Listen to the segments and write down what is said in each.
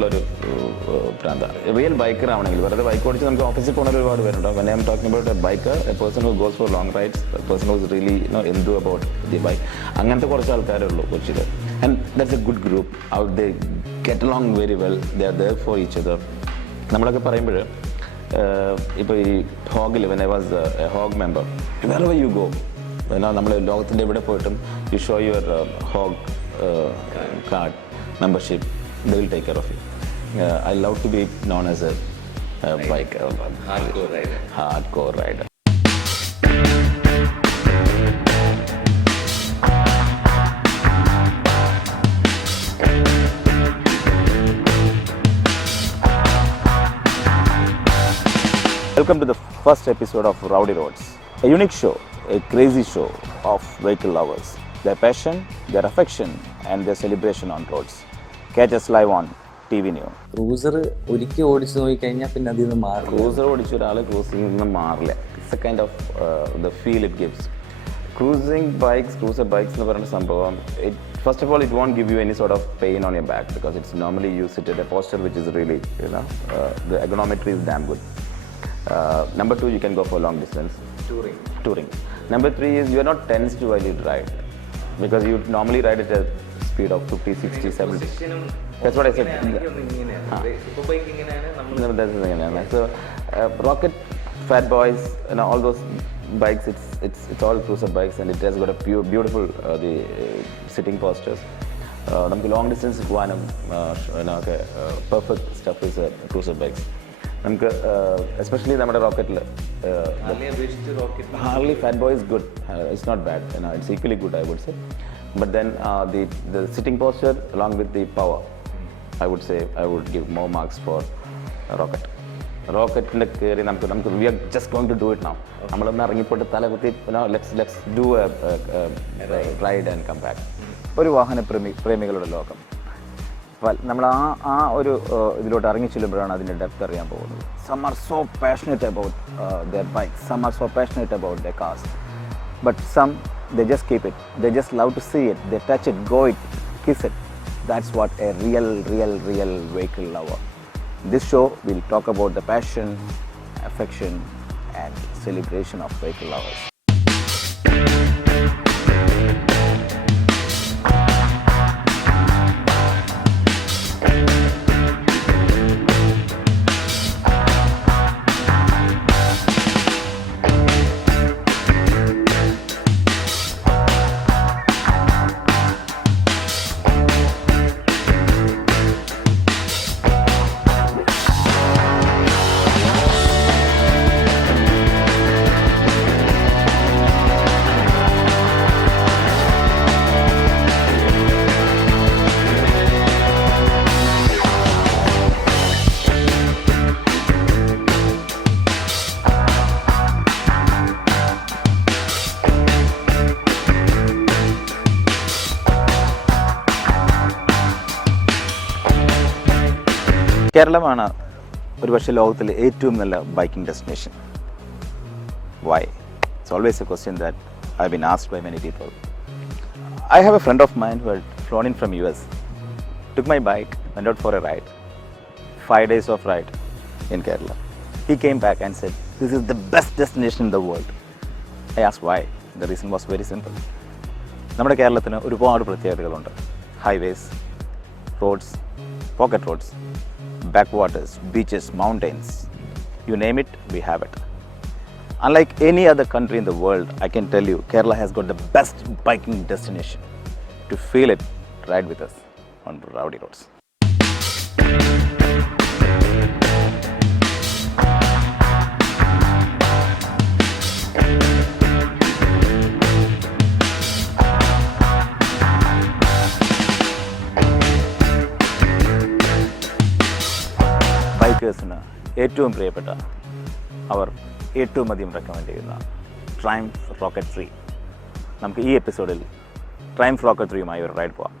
ഉള്ളൊരു പ്രാന്ത. Real biker ആവണമെങ്കിൽ വെറുതെ ബൈക്ക് ഓടിച്ച് നമുക്ക് ഓഫീസിൽ പോകുന്ന ഒരുപാട് പേരുണ്ട്. When I am talking about a biker, a person who goes for long rides, a person who is really into about the bike, അങ്ങനത്തെ കുറച്ച് ആൾക്കാരേ ഉള്ളൂ കൊച്ചിയിൽ. And that's a good group. Out they get along very well, they are there for each other. നമ്മളൊക്കെ പറയുമ്പോൾ ഇപ്പോൾ ഈ ഹോഗിൽ when I was a HOG member, wherever you go, നമ്മൾ ലോകത്തിൻ്റെ എവിടെ പോയിട്ടും you show your Hoeg card membership, they will take care of you. I love to be known as a biker, hardcore rider. Welcome to the first episode of Rowdy Roads, a unique show, a crazy show of vehicle lovers, their passion, their affection and their celebration on roads. Catch us live on TV New. Cruiser ഒരിക്കൽ ഓടിച്ച് നോക്കിക്കഴിഞ്ഞാൽ പിന്നെ അതിൽ നിന്ന് മാറും. ക്രൂസർ ഓടിച്ച ഒരാൾ ക്രൂസിൽ നിന്ന് മാറില്ല. It's a kind of the feel it gives. Cruising bikes, cruiser bikes എന്ന് പറയുന്ന സംഭവം, first of all, it won't give you any sort of pain on your back because it's normally you sit at a posture which is really, the ergonometry is damn good. Number two, you can go for long distance. Touring. Number three is you are not tensed while you ride. Because you normally ride at a speed of 50, 60, 70. That's what I said. So, Rocket, Fat Boys, all those bikes, it's all cruiser bikes and it has got a beautiful sitting postures. നമുക്ക് long distance പോകാനും perfect stuff is cruiser bikes. നമുക്ക് especially നമ്മുടെ റോക്കറ്റിൽ Harley Fat Boy is good. It's not bad. It's equally good, I would say. But then the sitting posture along with the power, I would say I would give more marks for Rocket. Rocket-ന്റെ കയറി നമുക്ക് we are just going to do it now. നമ്മളൊന്ന് ഇറങ്ങിപ്പോട്ട് തല കുത്തി let's do a ride and come back. ഒരു വാഹന പ്രേമികളുടെ ലോകം. നമ്മൾ ആ ഒരു ഇതിലോട്ട് ഇറങ്ങി ചെല്ലുമ്പോഴാണ് അതിൻ്റെ ഡെപ്ത് അറിയാൻ പോകുന്നത്. Some are so passionate about their bikes, some are so passionate about their cars, but some they just keep it, they just love to see it, they touch it, go it, kiss it. That's what a real vehicle lover. This show will talk about the passion, affection and celebration of vehicle lovers. കേരളമാണ് ഒരുപക്ഷെ ലോകത്തിലെ ഏറ്റവും നല്ല biking destination. Why? It's always a question that I've been asked by many people. I have a friend of mine who had flown in from US, took my bike, went out for a ride, 5 days of ride in Kerala. He came back and said, this is the best destination in the world. I asked why. The reason was very simple. നമ്മുടെ കേരളത്തിന് ഒരുപാട് പ്രത്യേകതകളുണ്ട്. Highways, roads, pocket roads, backwaters, beaches, mountains, you name it, we have it. Unlike any other country in the world, I can tell you, Kerala has got the best biking destination. To feel it, ride with us on Rowdy Roads. ബൈക്കേഴ്സിന് ഏറ്റവും പ്രിയപ്പെട്ട, അവർ ഏറ്റവും അധികം റെക്കമെൻഡ് ചെയ്യുന്ന triumph rocket 3. നമുക്ക് ഈ എപ്പിസോഡിൽ triumph rocket 3യുമായി ഒരു റൈഡ് പോകാം.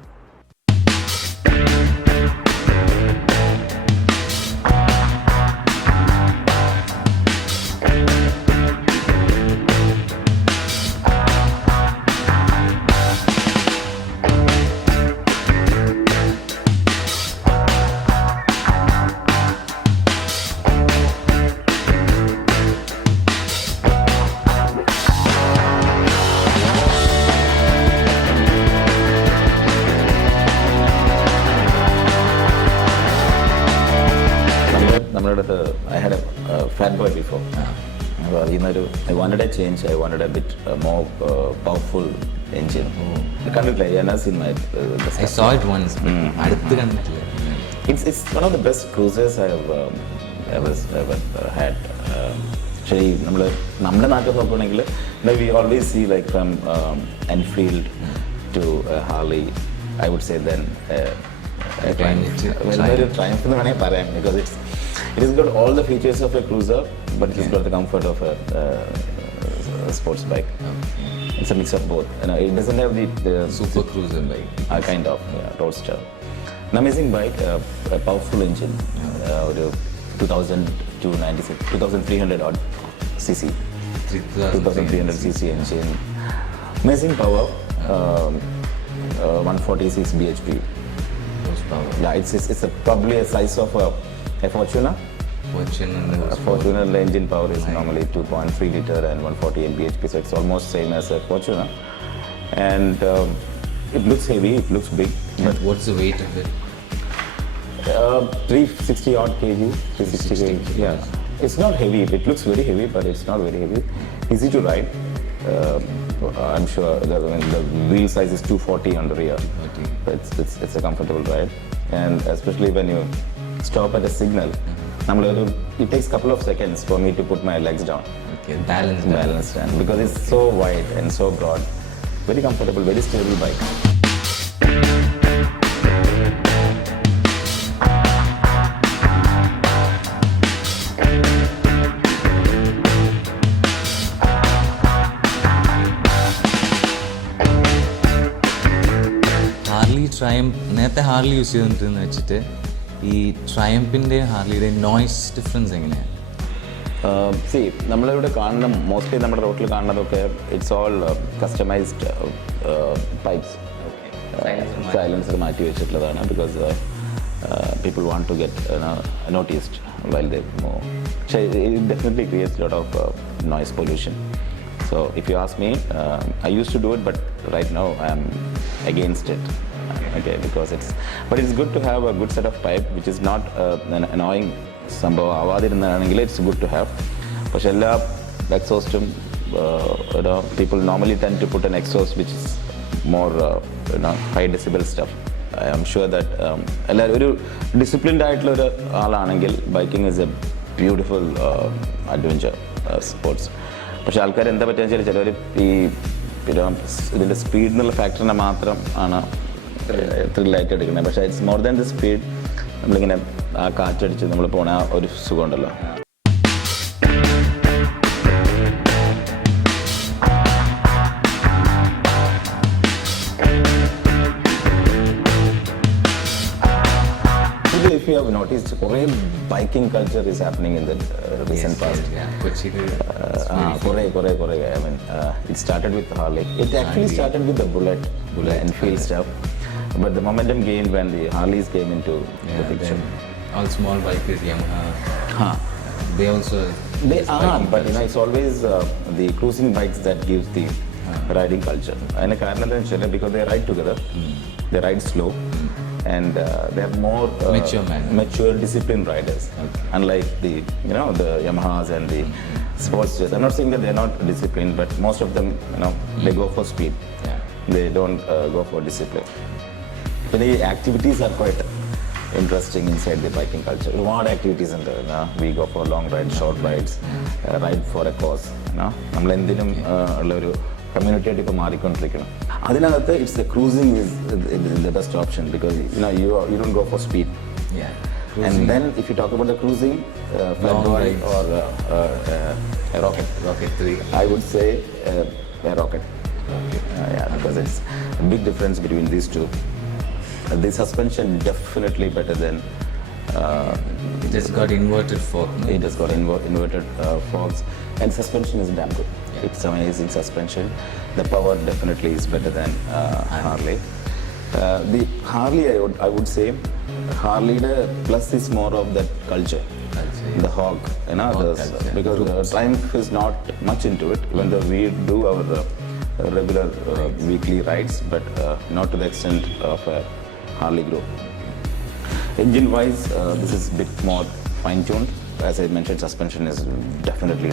I had a fat boy before. I wanted a change. I wanted a bit more powerful engine. I saw it once, but അടുത്ത് കണ്ടിട്ടില്ല. It's one of the best cruisers I have ever had. Actually, നമ്മുടെ നാട്ടിൽ നോക്കുകയാണെങ്കിൽ we always see like from Enfield to Harley. I would say then Triumph എന്ന് വേണമെങ്കിൽ പറയാം, because it has got all the features of a cruiser, but it has got the comfort of a sports bike. It's a mix of both. It doesn't have the Super cruiser bike. Kind of Roadster. An amazing bike, a powerful engine, 2300 odd cc, 2300 cc engine, amazing power, 146 bhp. Yeah, it's probably a size of a Fortuner. Fortuner engine power is normally 2.3 liter and 148 bhp, so it's almost same as a Fortuner. And it looks heavy, it looks big. But what's the weight of it? 360 odd kg, 360 kg. Yeah, it's not heavy. It looks very heavy, but it's not very heavy. Easy to ride. I'm sure the wheel size is 240 on the rear. It's a comfortable ride, and especially when you stop at a signal, it takes a couple of seconds for me to put my legs down. Okay, balance down, because it's so wide and so broad. Very comfortable, very stable bike. Triumph നേരത്തെ Harley use ചെയ്തിട്ടുണ്ടെന്ന് വെച്ചിട്ട് ഈ ട്രയംപിൻ്റെയും ഹാർലിയുടെയും noise difference എങ്ങനെയാണ്? നമ്മളിവിടെ കാണുന്ന മോസ്റ്റ്ലി നമ്മുടെ റോട്ടിൽ കാണുന്നതൊക്കെ it's all customized pipes, silencer മാറ്റി വെച്ചിട്ടുള്ളതാണ്, because people want to get noticed while they move. പക്ഷേ it definitely creates lot of noise pollution. So if you ask me, I used to do it, but right now I am against it. Okay, because it's good to have a good set of pipe, which is not an annoying സംഭവം ആവാതിരുന്നാണെങ്കിൽ it's good to have. പക്ഷെ എല്ലാ എക്സോസ്റ്റും people normally tend to put an exhaust which is more high decibel stuff. I am sure that എല്ലാവരും ഒരു ഡിസിപ്ലിൻഡ് ആയിട്ടുള്ള ഒരു ആളാണെങ്കിൽ biking is A beautiful adventure sports. പക്ഷെ ആൾക്കാർ എന്താ പറ്റുക വെച്ചാൽ ചിലവർ ഈ ഇതിൻ്റെ സ്പീഡ് എന്നുള്ള ഫാക്ടറിനെ മാത്രം ആണ് ത്രില്ലായിട്ട് എടുക്കുന്നത്. പക്ഷേ it's more than the speed. നമ്മളിങ്ങനെ ആ കാറ്റടിച്ച് നമ്മൾ പോണ ഒരു സുഖമുണ്ടല്ലോ. If you have noticed, കുറേ biking culture is happening in the recent past. കുറേ. I mean, it started with Harley. It actually started with the Bullet Enfield stuff, but the momentum gained when the Harleys came into the picture. All small bikers, Yamaha. They are, but it's always the cruising bikes that gives the riding culture. And because they ride together, they ride slow. And they are more mature, disciplined riders. Okay. Unlike the the Yamahas and the sports jets. I'm not saying that they're not disciplined, but most of them they go for speed. Yeah. They don't go for discipline. But the activities are quite interesting inside the biking culture. A lot of activities in there. We go for long rides, short rides, ride for a cause. നമ്മൾ എന്തിനും ഉള്ള ഒരു കമ്മ്യൂണിറ്റി ആയിട്ട് ഇപ്പോൾ മാറിക്കൊണ്ടിരിക്കണം. അതിനകത്ത് it's the cruising is the best option, because you don't go for speed. Yeah. And then if you talk about the cruising, flat boy or a rocket 3, I would say a rocket. Yeah, because it's a big difference between these two. The suspension definitely better than. It has got inverted fork. No? It has got inverted forks, and suspension is damn good. Yeah. It's amazing suspension. The power definitely is better than Harley. The Harley, I would say, Harley plus is more of that culture. The hog, because Triumph is not much into it, even though we do our regular weekly rides, but not to the extent of a Harley group. Engine wise, this is a bit more fine-tuned. As I mentioned, suspension is definitely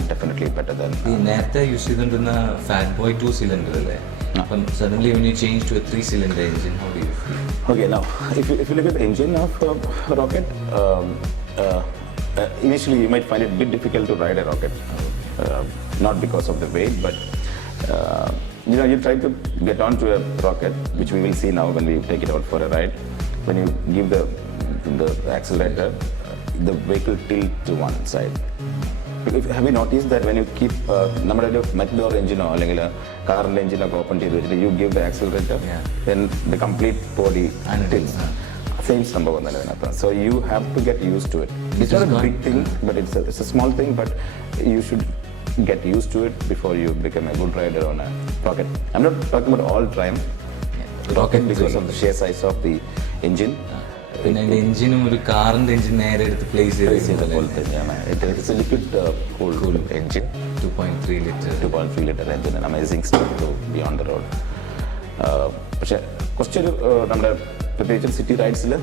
better than. ഈ നേരത്തെ യൂസ് ചെയ്തുകൊണ്ടിരുന്ന fat boy 2 സിലിണ്ടർ അല്ലേ, അപ്പം suddenly when you change to a 3 cylinder engine, how do you feel? Okay, now if you look at the engine of rocket, initially you might find it a bit difficult to ride a rocket, not because of the weight, but you try to get onto a rocket, which we will see now when we take it out for a ride. When you give the accelerator, the vehicle tilt to one side. Have you noticed that when you keep നമ്മുടെ ഒരു മെറ്റഡോർ എഞ്ചിനോ അല്ലെങ്കിൽ കാറിൻ്റെ എഞ്ചിനൊക്കെ ഓപ്പൺ ചെയ്ത് വെച്ചിട്ട് you give the accelerator, then the complete body tilts. Same സംഭവം തന്നെ അതിനകത്ത്. So you have to get used to it. It's not a big thing, but it's a small thing, but you should get used to it before you become a good rider on a rocket. I'm not talking about all Triumph rocket because of the sheer size of the engine. പിന്നെ അതിൻ്റെ എഞ്ചിനും ഒരു കാറിൻ്റെ എഞ്ചിൻ നേരെ എടുത്ത് പ്ലേസ് ചെയ്ത പോലെ തന്നെയാണ്. It's a liquid cooled engine. 2.3 liter engine, an amazing stuff to be on the road. പക്ഷേ കുറച്ചൊരു നമ്മുടെ പ്രത്യേകിച്ച് സിറ്റി റൈഡ്സിൽ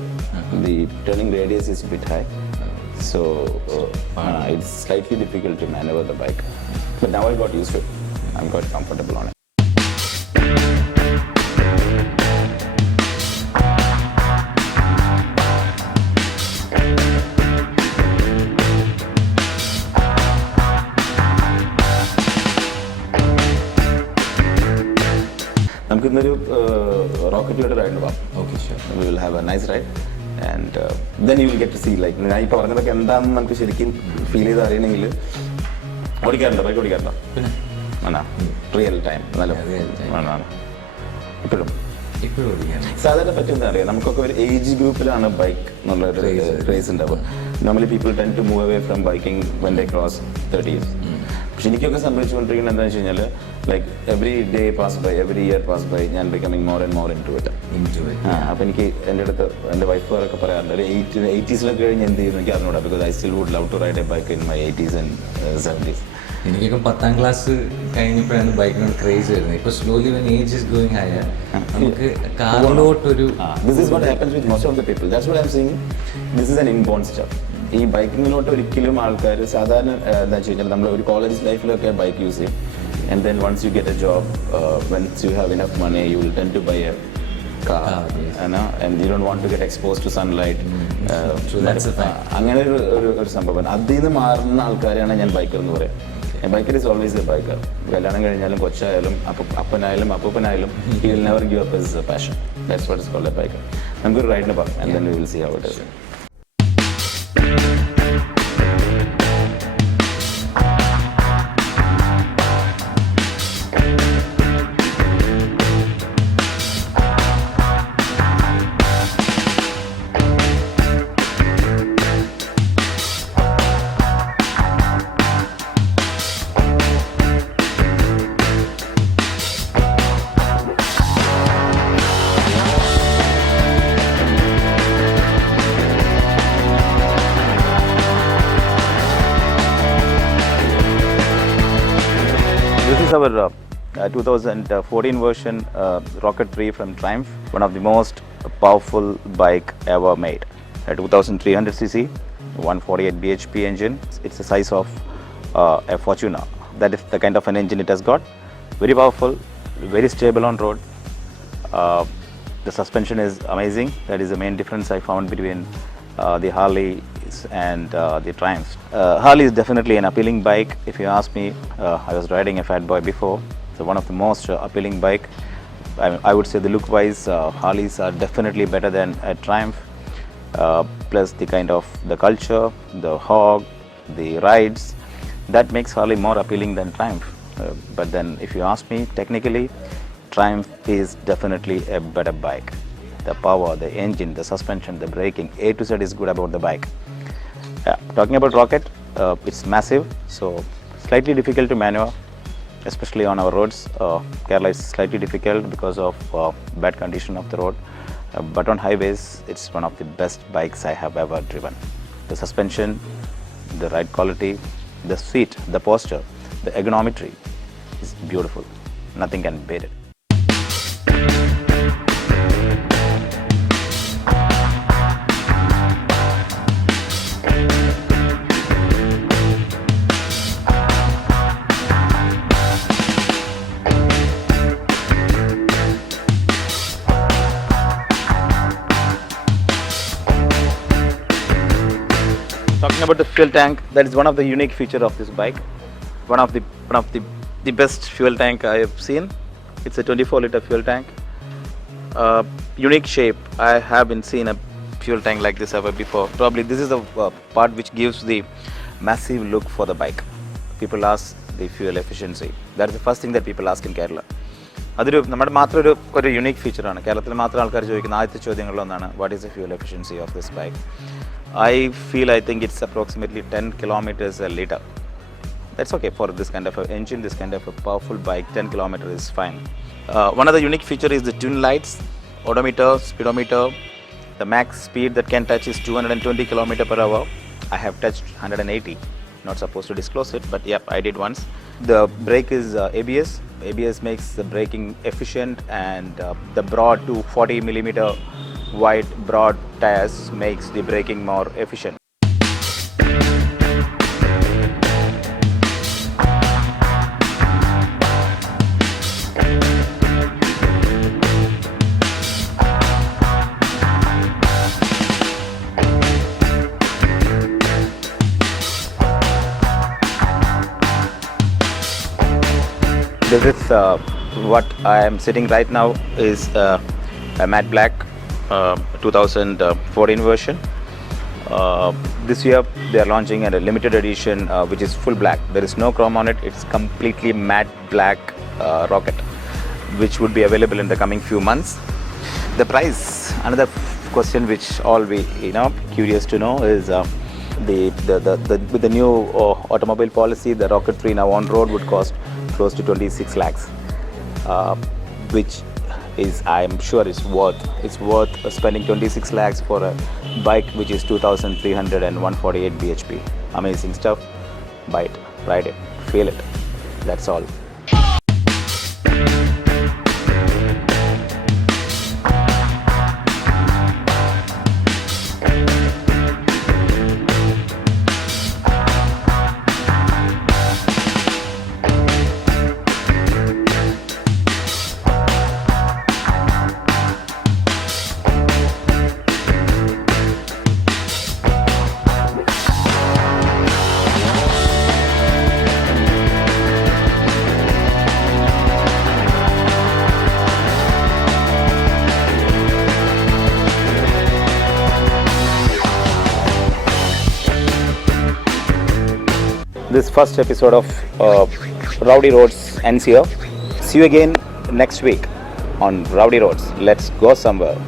the turning radius is a bit high, so it's slightly difficult to maneuver the bike. But now I got used to it. I'm quite comfortable on it. നമുക്ക് ഇന്നൊരു റോക്കറ്റിലോട്ട് റൈഡിന് പോകാം. Okay, sure. We will have a nice ride and then you will get to see, like ഞാൻ ഈ പറഞ്ഞതൊക്കെ എന്താണെന്ന് നമുക്ക് ശരിക്കും ഫീൽ ചെയ്ത് അറിയണമെങ്കിൽ ഓടിക്കാറുണ്ടോ, ബൈക്ക് ഓടിക്കാറുണ്ടോ? പിന്നെ ആണോ? റിയൽ ടൈം നല്ല ആണ് ഇപ്പോഴും സാധാരണ പറ്റുന്ന അറിയാം. നമുക്കൊക്കെ ഒരു ഏജ് ഗ്രൂപ്പിലാണ് ബൈക്ക് എന്നുള്ള ഒരു ക്രേസ് ഉണ്ടാവുക. Normally people tend to move away from biking when they cross 30 years. പക്ഷെ എനിക്കൊക്കെ സംഭവിച്ചുകൊണ്ടിരിക്കുന്നത് എന്താണെന്ന് വെച്ച് കഴിഞ്ഞാൽ like every day pass by, every year pass by, ഞാൻ becoming more and more into it. അപ്പോൾ എനിക്ക് എൻ്റെ അടുത്ത് എൻ്റെ വൈഫുകാരൊക്കെ പറയാറുണ്ട്, ഒരു 80s കഴിഞ്ഞ് എന്ത് ചെയ്യുന്നു എനിക്ക് അറിഞ്ഞൂടാ, because I still would love to ride a bike in my 80s and 70s. എനിക്കൊക്കെ 10th ക്ലാസ് കഴിഞ്ഞപ്പോഴാണ് ബൈക്കിനോട് ക്രേസ് വരുന്നത്. ഇപ്പോൾ slowly when age is going higher നമുക്ക് കാറിലോട്ടൊരു this is what happens with most of the people. That's what I am seeing. This is an inborn stuff. ഈ ബൈക്കിങ്ങിലോട്ട് ഒരിക്കലും ആൾക്കാർ സാധാരണ എന്താ വെച്ച് കഴിഞ്ഞാൽ നമ്മൾ ഒരു കോളേജ് ലൈഫിലൊക്കെ ബൈക്ക് യൂസ് ചെയ്യും. And then once you get a job, once you have enough money, you will tend to buy a car, and you don't want to get exposed to sunlight. അങ്ങനെ ഒരു സംഭവം. അതിൽ നിന്ന് മാറുന്ന ആൾക്കാരെയാണ് ഞാൻ ബൈക്കർ എന്ന് പറയാം. Biker is always A biker. കല്യാണം കഴിഞ്ഞാലും കൊച്ചായാലും അപ്പനായാലും അപ്പൂപ്പനായാലും he will never give up his passion. That's what is called a biker. നമുക്കൊരു റൈഡിന് പോകാം and then we will see how it is. This is our 2014 version Rocket 3 from Triumph, one of the most powerful bike ever made. A 2300cc, 148 bhp engine. It's the size of a Fortuner. That is the kind of an engine it has got. Very powerful, very stable on road. The suspension is amazing. That is the main difference I found between the Harley and the Triumphs. Harley is definitely an appealing bike. If you ask me, I was riding a Fat Boy before, so one of the most appealing bike. I would say the look wise, Harleys are definitely better than a Triumph. Plus the kind of the culture, the hog, the rides, that makes Harley more appealing than Triumph. But then if you ask me, technically Triumph is definitely a better bike. The power, the engine, the suspension, the braking, A to Z is good about the bike. Talking about Rocket, it's massive, so slightly difficult to maneuver, especially on our roads. Kerala is slightly difficult because of bad condition of the road, but on highways, it's one of the best bikes I have ever driven. The suspension, the ride quality, the seat, the posture, the ergonometry is beautiful. Nothing can beat it. talking about the fuel tank, that is one of the unique feature of this bike. One of the best fuel tank I have seen. It's a 24-liter fuel tank. Unique shape. I haven't seen a fuel tank like this ever before. Probably this is the part which gives the massive look for the bike. People ask the fuel efficiency. That is the first thing that people ask in Kerala. അതൊരു നമ്മുടെ മാത്രം ഒരു യുണീക്ക് ഫീച്ചറാണ്. കേരളത്തിൽ മാത്രം ആൾക്കാർ ചോദിക്കുന്ന ആദ്യത്തെ ചോദ്യങ്ങളിലൊന്നാണ് what is the fuel efficiency of this bike. I think it's approximately 10 kilometers a liter. That's okay for this kind of an engine, this kind of a powerful bike. 10 kilometers is fine. One of the unique feature is the twin lights, odometer, speedometer. The max speed that can touch is 220 km per hour. I have touched 180. Not supposed to disclose it, but yep, I did once. The brake is ABS. ABS makes the braking efficient, and the broad to 40 millimeter wide broad tires makes the braking more efficient. This is what I am sitting right now is a matte black 2014 version. This year they are launching a limited edition which is full black. There is no chrome on it. It's completely matte black rocket, which would be available in the coming few months. The price, another question which all we curious to know is with the new automobile policy, the Rocket 3 now on road would cost close to 26 lakhs, which is, I'm sure, it's worth spending 26 lakhs for a bike which is 2,300 and 148 bhp. Amazing stuff. Buy it, ride it, feel it. That's all. This first episode of Rowdy Roads ends here. See you again next week on Rowdy Roads. Let's go somewhere.